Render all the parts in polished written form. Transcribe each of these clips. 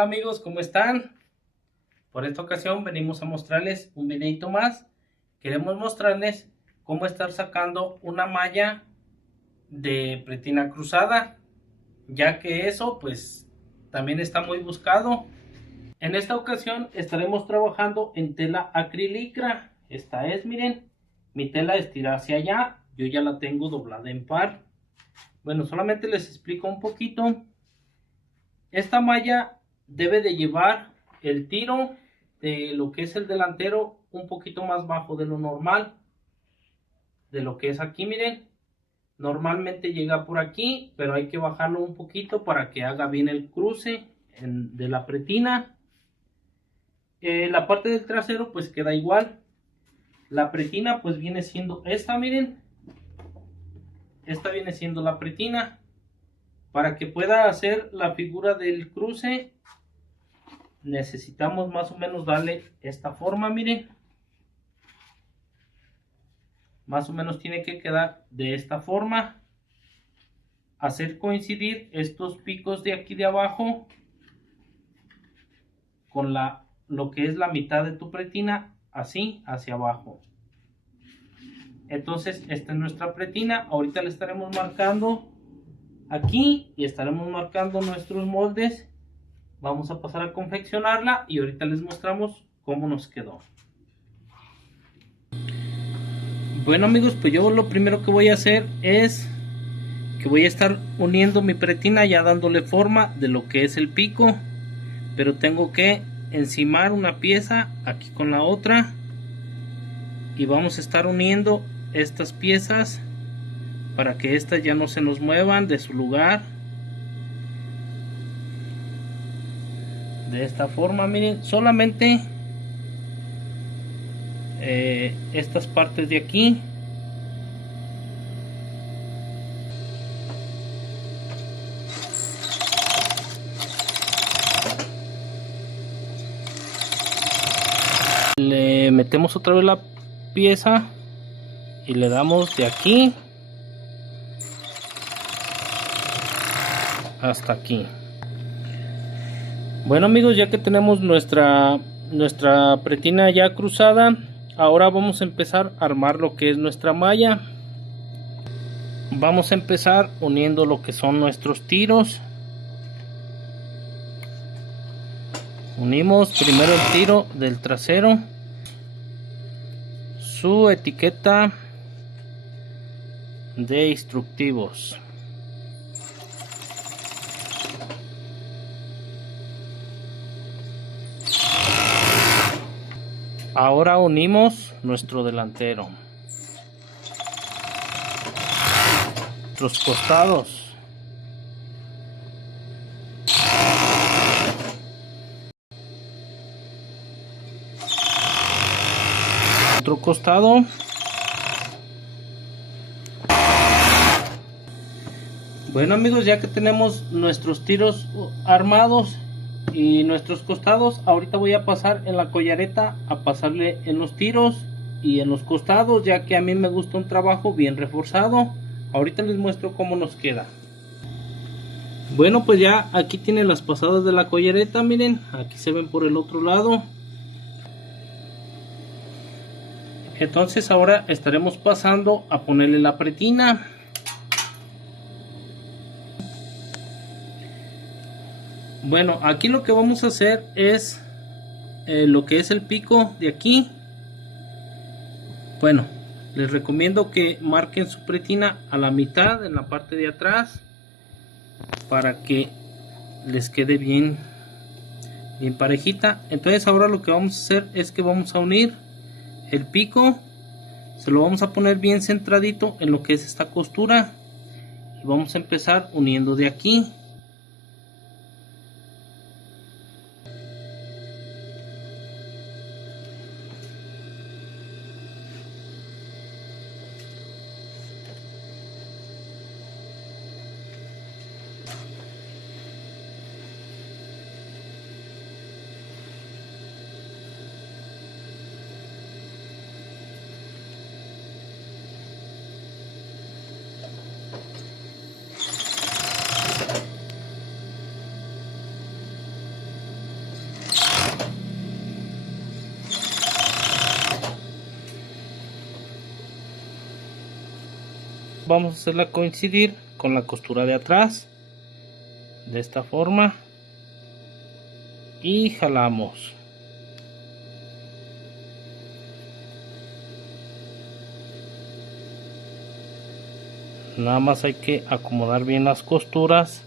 tal amigos? ¿Cómo están? Por esta ocasión venimos a mostrarles un videito más. Queremos mostrarles cómo estar sacando una malla de pretina cruzada, ya que eso pues también está muy buscado. En esta ocasión estaremos trabajando en tela acrilicra. Esta es, miren, mi tela estira hacia allá, yo ya la tengo doblada en par. Bueno, solamente les explico un poquito. Esta malla debe de llevar el tiro de lo que es el delantero un poquito más bajo de lo normal, de lo que es aquí, miren. Normalmente llega por aquí, pero hay que bajarlo un poquito para que haga bien el cruce de la pretina. La parte del trasero pues queda igual. La pretina pues viene siendo esta, miren. Esta viene siendo la pretina. Para que pueda hacer la figura del cruce necesitamos más o menos darle esta forma, miren. Más o menos tiene que quedar de esta forma. Hacer coincidir estos picos de aquí de abajo con lo que es la mitad de tu pretina, así hacia abajo. Entonces esta es nuestra pretina. Ahorita le estaremos marcando aquí y estaremos marcando nuestros moldes. Vamos a pasar a confeccionarla y ahorita les mostramos cómo nos quedó. Bueno amigos, pues yo lo primero que voy a hacer es que voy a estar uniendo mi pretina, ya dándole forma de lo que es el pico, pero tengo que encimar una pieza aquí con la otra y vamos a estar uniendo estas piezas para que estas ya no se nos muevan de su lugar. De esta forma, miren, solamente estas partes de aquí. Le metemos otra vez la pieza y le damos de aquí hasta aquí. Bueno amigos, ya que tenemos nuestra pretina ya cruzada, ahora vamos a empezar a armar lo que es nuestra malla. Vamos a empezar uniendo lo que son nuestros tiros. Unimos primero el tiro del trasero, su etiqueta de instructivos. Ahora unimos nuestro delantero, nuestros costados, otro costado, bueno amigos, ya que tenemos nuestros tiros armados y nuestros costados, ahorita voy a pasar en la collareta a pasarle en los tiros y en los costados, ya que a mí me gusta un trabajo bien reforzado. Ahorita les muestro cómo nos queda. Bueno, pues ya aquí tienen las pasadas de la collareta, miren, aquí se ven por el otro lado. Entonces ahora estaremos pasando a ponerle la pretina. Bueno, aquí lo que vamos a hacer es lo que es el pico de aquí. Bueno, les recomiendo que marquen su pretina a la mitad en la parte de atrás para que les quede bien parejita. Entonces ahora lo que vamos a hacer es que vamos a unir el pico, se lo vamos a poner bien centradito en lo que es esta costura y vamos a empezar uniendo de aquí. Vamos a hacerla coincidir con la costura de atrás de esta forma y jalamos. Nada más hay que acomodar bien las costuras.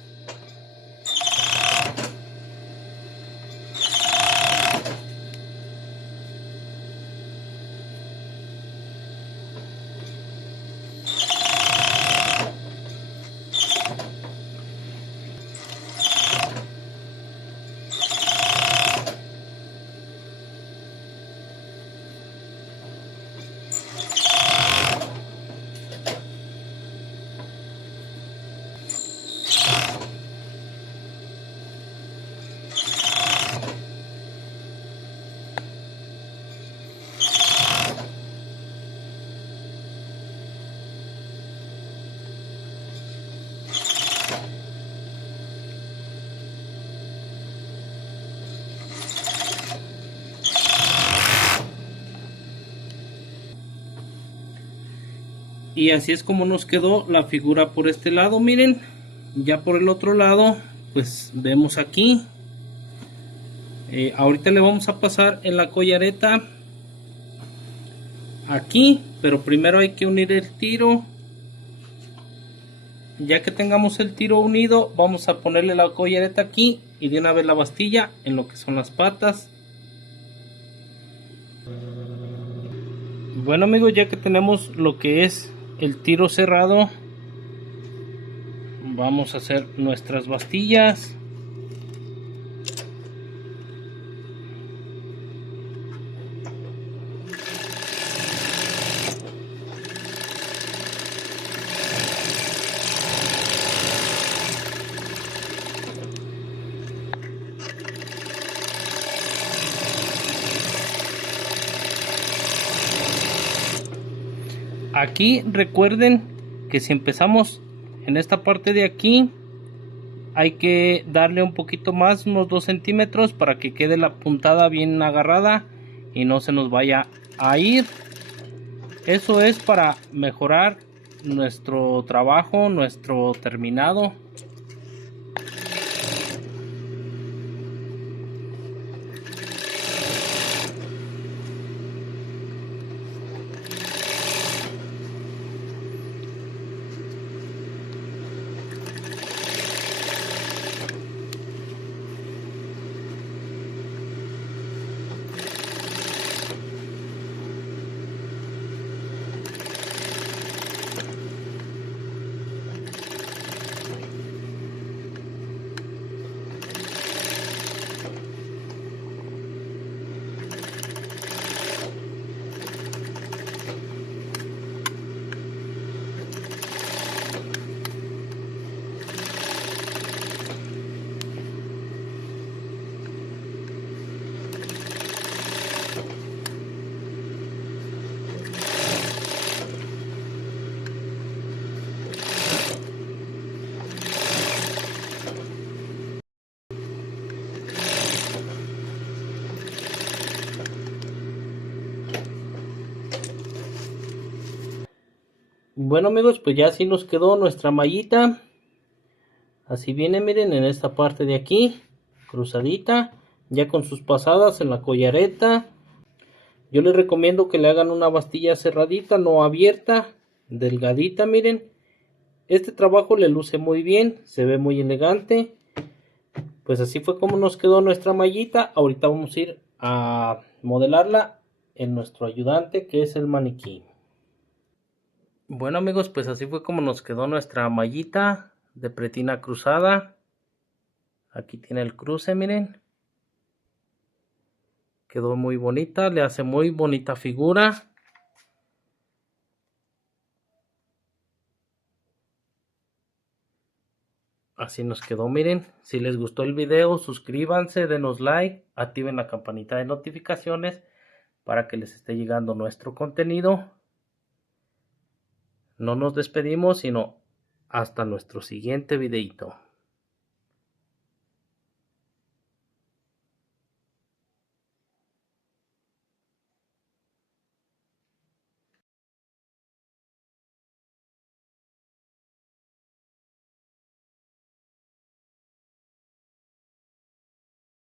Y así es como nos quedó la figura por este lado. Miren, ya por el otro lado pues vemos aquí, ahorita le vamos a pasar en la collareta aquí, pero primero hay que unir el tiro. Ya que tengamos el tiro unido, vamos a ponerle la collareta aquí y de una vez la bastilla en lo que son las patas. Bueno amigos, ya que tenemos lo que es el tiro cerrado, vamos a hacer nuestras bastillas. Aquí recuerden que si empezamos en esta parte de aquí, hay que darle un poquito más, unos 2 centímetros, para que quede la puntada bien agarrada y no se nos vaya a ir. Eso es para mejorar nuestro trabajo, nuestro terminado. Bueno amigos, pues ya así nos quedó nuestra mallita. Así viene, miren, en esta parte de aquí, cruzadita, ya con sus pasadas en la collareta. Yo les recomiendo que le hagan una bastilla cerradita, no abierta, delgadita, miren. Este trabajo le luce muy bien, se ve muy elegante. Pues así fue como nos quedó nuestra mallita. Ahorita vamos a ir a modelarla en nuestro ayudante, que es el maniquí. Bueno amigos, pues así fue como nos quedó nuestra mallita de pretina cruzada. Aquí tiene el cruce, miren. Quedó muy bonita, le hace muy bonita figura. Así nos quedó, miren. Si les gustó el video, suscríbanse, denos like, activen la campanita de notificaciones para que les esté llegando nuestro contenido. No nos despedimos, sino hasta nuestro siguiente videito.